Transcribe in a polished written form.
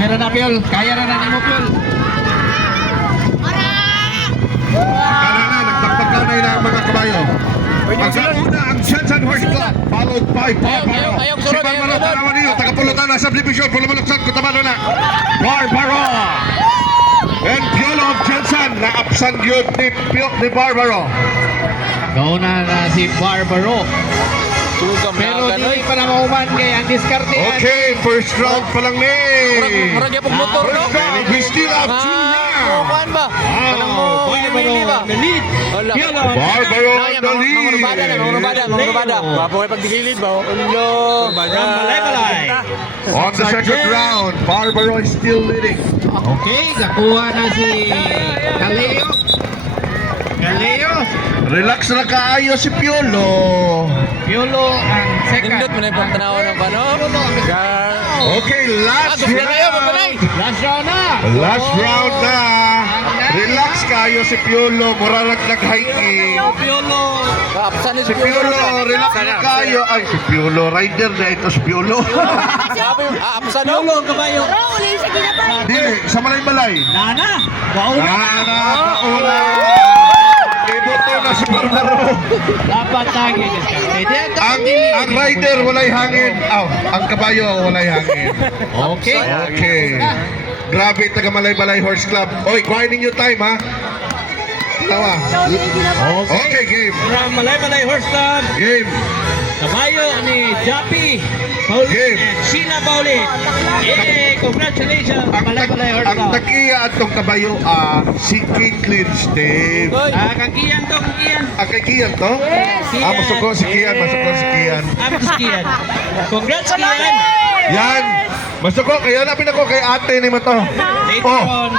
Meron na Piol. Kaya na ni mo Piol. Kala na, nagpagpagkaw na ang mga kabayo. Pagkauna ang Jensen Horse Club, followed by Barbaro. Si Barbaro, tanawan niyo, tagapulutan na subdivision, pulamaluksan, kutamano na. Barbaro! And Piolo of Jensen, naapsan yun ni Barbaro. Kauna na si Barbaro. Pero di pa na mauman kay ang diskarte. Okay, first round pa lang ni. Murag yapong motor, no? We still have 2 rounds. Kuhan ba? Kanang mo, pinili ba? Wala. Barbaro on the lead. Nangurubada. Bapo ay pagdililid ba? Ulo. Balay. On the second round, Barbaro is still leading. Okay, nakuha na si Galeo. Relax na kaayo si Piolo. Piolo ang second. Nindot mo na yung pagtanawan ng pano. Okay, last round. Last round na. Last round na. Relax kayo si Piolo. Murarag nag-hiking. Piolo. Kaapsan ni Si Piolo, relax na kayo. Ay, si Piolo. Rider na ito si Piolo. Aapsan no? Piolo ang kabayo. Dili, sa malay-malay. Nana. Bauna. Nana, pauna. Iboto na si Barbaro. Dapat lagi diskarte. Ang rider walay hangin. Ang kabayo walay hangin. Okay. Okay. Grabe, taga Malay-Balay Horse Club. Oy, kuhain ninyo time, ha? Tawa. Okay, game. From Malay Horse Club. Game. Kabayo ni Jappy. Game. Sheila Paulit. Congratulations. Malay Horse Ang Club. takiya atong kabayo, si King Clinch Dave. Kakiyan to, kakiyan. Kay Kian to? Masuko si Kian, masuko si Kian. Kiyan. Congrats, Kiyan. Yan. Masuko, kaya napin ako kay ate ni Mato. Later Oh. on,